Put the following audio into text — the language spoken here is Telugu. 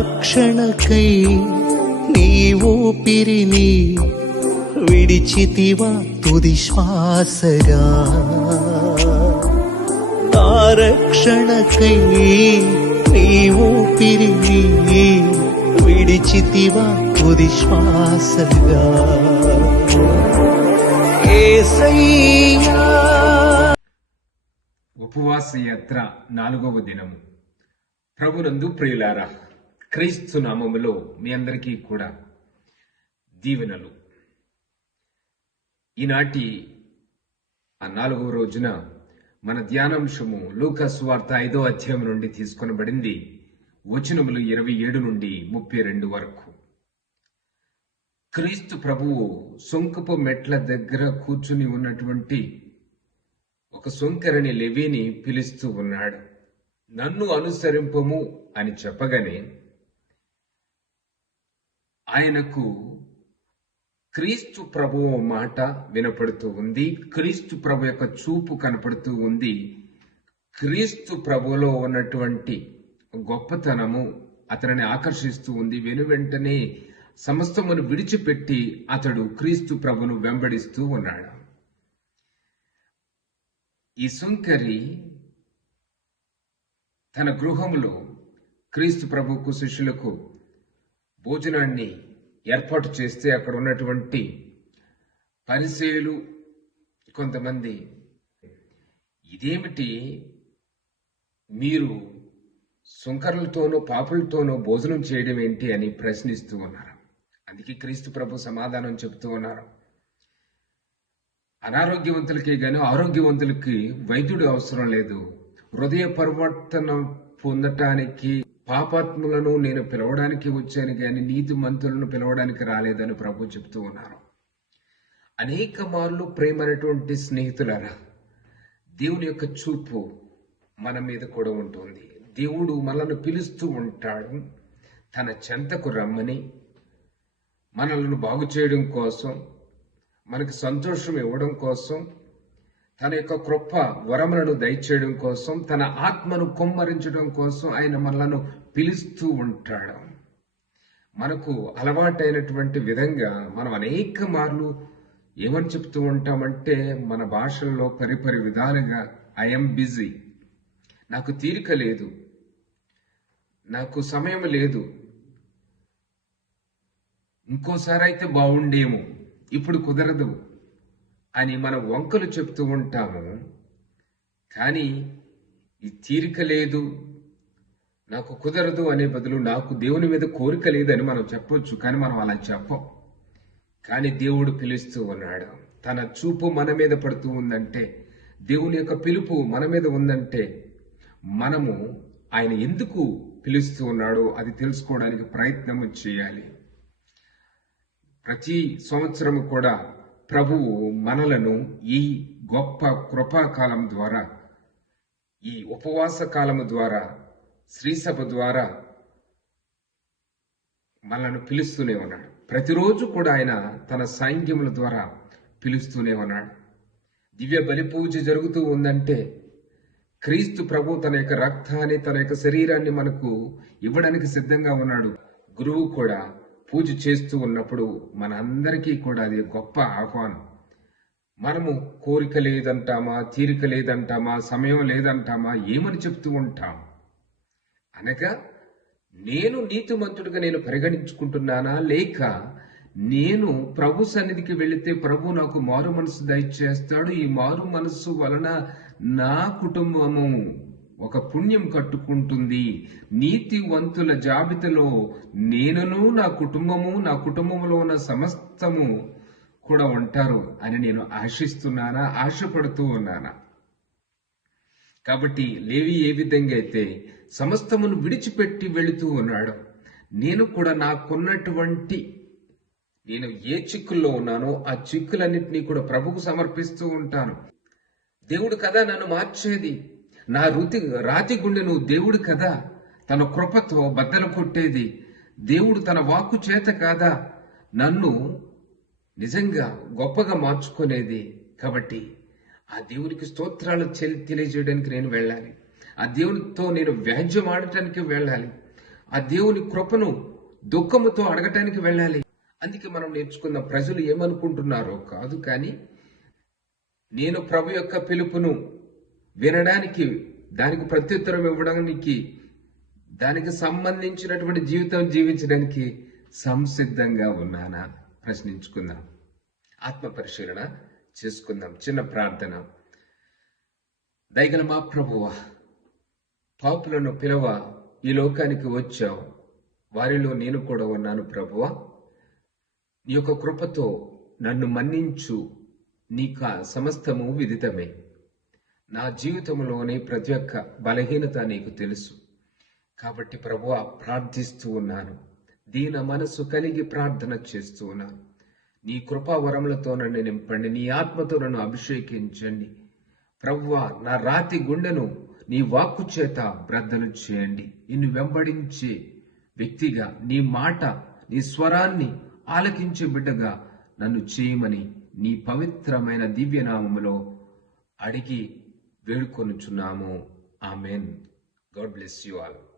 రక్షణకై నీ ఊపిరిని విడిచితివా తుది శ్వాసగా. నా రక్షణకై నీ ఊపిరిని విడిచితివా తుది శ్వాసగా. ఏసయ్యా. ఉపవాస యాత్ర నాలుగవ దినము. ప్రభునందు ప్రియులారా క్రీస్తు నామములో మీ అందరికీ కూడా దీవెనలు. ఈనాటి ఆ నాలుగవ రోజున మన ధ్యానాంశము లూకస్ వార్త ఐదో అధ్యాయం నుండి తీసుకొనబడింది. వచనములు ఇరవై ఏడు నుండి ముప్పై రెండు వరకు. క్రీస్తు ప్రభువు సొంకపు మెట్ల దగ్గర కూర్చుని ఉన్నటువంటి ఒక సొంకరని లెవీని పిలుస్తూ ఉన్నాడు. నన్ను అనుసరింపము అని చెప్పగానే ఆయనకు క్రీస్తు ప్రభు మాట వినపడుతూ ఉంది క్రీస్తు ప్రభు యొక్క చూపు కనపడుతూ ఉంది. క్రీస్తు ప్రభులో ఉన్నటువంటి గొప్పతనము అతనిని ఆకర్షిస్తూ ఉంది. వెను వెంటనే సమస్తమును విడిచిపెట్టి అతడు క్రీస్తు ప్రభును వెంబడిస్తూ ఉన్నాడు. ఈ సుంకరి తన గృహంలో క్రీస్తు ప్రభుకు శిష్యులకు భోజనాన్ని ఏర్పాటు చేస్తే అక్కడ ఉన్నటువంటి పరిసేలు కొంతమంది ఇదేమిటి? మీరు సుంకరులతోనూ పాపులతోనూ భోజనం చేయడం ఏంటి? అని ప్రశ్నిస్తూ ఉన్నారు. అందుకే క్రీస్తు ప్రభు సమాధానం చెబుతూ ఉన్నారు. అనారోగ్యవంతులకే గాని ఆరోగ్యవంతులకి వైద్యుడు అవసరం లేదు. హృదయ పరివర్తన పొందటానికి పాపాత్ములను నేను పిలవడానికి వచ్చాను కానీ నీతి మంతులను పిలవడానికి రాలేదని ప్రభు చెప్తూ ఉన్నారు. అనేక మార్లు ప్రేమ అనేటువంటి స్నేహితులరా దేవుని యొక్క చూపు మన మీద కూడా ఉంటుంది. దేవుడు మనల్ని పిలుస్తూ ఉంటాడు. తన చెంతకు రమ్మని మనల్ని బాగు చేయడం కోసం మనకి సంతోషం ఇవ్వడం కోసం తన యొక్క కృప వరములను దయచేయడం కోసం తన ఆత్మను కుమ్మరించడం కోసం ఆయన మనలను పిలుస్తూ ఉంటాడు. మనకు అలవాటైనటువంటి విధంగా మనం అనేక మార్లు ఏమని చెప్తూ ఉంటామంటే మన భాషల్లో పరిపరి విధాలుగా ఐఎమ్ బిజీ నాకు తీరిక లేదు. నాకు సమయం లేదు. ఇంకోసారి అయితే బాగుండేమో. ఇప్పుడు కుదరదు. అని మనం వంకలు చెప్తూ ఉంటాము. కానీ ఈ తీరిక లేదు. నాకు కుదరదు అనే బదులు నాకు దేవుని మీద కోరిక లేదని మనం చెప్పొచ్చు కానీ మనం అలా చెప్పం. కానీ దేవుడు పిలుస్తూ ఉన్నాడు తన చూపు మన మీద పడుతూ ఉందంటే దేవుని యొక్క పిలుపు మన మీద ఉందంటే మనము ఆయన ఎందుకు పిలుస్తూ ఉన్నాడో అది తెలుసుకోవడానికి ప్రయత్నము చేయాలి. ప్రతి సంవత్సరము కూడా ప్రభువు మనలను ఈ గొప్ప కృపాకాలం ద్వారా ఈ ఉపవాస కాలము ద్వారా శ్రీసభ ద్వారా మనల్ని పిలుస్తూనే ఉన్నాడు. ప్రతిరోజు కూడా ఆయన తన సాంగ్యముల ద్వారా పిలుస్తూనే ఉన్నాడు. దివ్య బలి పూజ జరుగుతూ ఉందంటే క్రీస్తు ప్రభు తన యొక్క రక్తాన్ని తన యొక్క శరీరాన్ని మనకు ఇవ్వడానికి సిద్ధంగా ఉన్నాడు. గురువు కూడా పూజ చేస్తూ ఉన్నప్పుడు మనందరికీ కూడా అది గొప్ప ఆహ్వానం. మనము కోరిక లేదంటామా తీరిక లేదంటామా సమయం లేదంటామా ఏమని చెప్తూ ఉంటాం? అనగా నేను నీతిమంతుడిగా నేను పరిగణించుకుంటున్నానా? లేక నేను ప్రభు సన్నిధికి వెళితే ప్రభు నాకు మారు మనసు దయచేస్తాడు. ఈ మారు మనస్సు వలన నా కుటుంబము ఒక పుణ్యం కట్టుకుంటుంది. నీతివంతుల జాబితాలో నేనును నా కుటుంబము నా కుటుంబంలో ఉన్న సమస్తము కూడా ఉంటారు అని నేను ఆశిస్తున్నానా ఆశపడుతూ ఉన్నానా? కాబట్టి లేవి ఏ విధంగా అయితే సమస్తమును విడిచిపెట్టి వెళుతూ ఉన్నాడు నేను కూడా నాకున్నటువంటి నేను ఏ చిక్కుల్లో ఉన్నానో ఆ చిక్కులన్నింటినీ కూడా ప్రభుకు సమర్పిస్తూ ఉంటాను. దేవుడు కదా నన్ను మార్చేది. నా రుతి రాతి గుండెను దేవుడు కదా? తన కృపతో బద్దలు కొట్టేది దేవుడు తన వాక్కు చేత కాదా? నన్ను నిజంగా గొప్పగా మార్చుకునేది కాబట్టి ఆ దేవునికి స్తోత్రాలు చెల్- తెలియజేయడానికి నేను వెళ్ళాలి. ఆ దేవునితో నేను వ్యాజ్యం ఆడటానికి వెళ్ళాలి. ఆ దేవుని కృపను దుఃఖముతో అడగటానికి వెళ్ళాలి. అందుకే మనం నేర్చుకున్న ప్రజలు ఏమనుకుంటున్నారో కాదు కానీ నేను ప్రభు యొక్క పిలుపును వినడానికి దానికి ప్రత్యుత్తరం ఇవ్వడానికి దానికి సంబంధించినటువంటి జీవితం జీవించడానికి సంసిద్ధంగా ఉన్నానా? ప్రశ్నించుకుందాం. ఆత్మ పరిశీలన చేసుకుందాం. చిన్న ప్రార్థన. దయగల మా ప్రభువ పాపులను పిలవ ఈ లోకానికి వచ్చావు. వారిలో నేను కూడా ఉన్నాను ప్రభువ. నీ యొక్క కృపతో నన్ను మన్నించు. నీక సమస్తము విదితమే. నా జీవితంలోని ప్రతి ఒక్క బలహీనత నీకు తెలుసు. కాబట్టి ప్రభు ప్రార్థిస్తూ ఉన్నాను. దీన మనసు కలిగి ప్రార్థన చేస్తూ ఉన్నాను. నీ కృపావరములతో నన్ను నింపండి. నీ ఆత్మతో నన్ను అభిషేకించండి. ప్రవ్వ నా రాతి గుండెను నీ వాక్కు చేత బ్రద్దలు చేయండి. నిన్ను వెంబడించే వ్యక్తిగా నీ మాట నీ స్వరాన్ని ఆలకించే బిడ్డగా నన్ను చేయమని నీ పవిత్రమైన దివ్యనామములో అడిగి వేడుకొనుచున్నాము. Amen. God bless you all.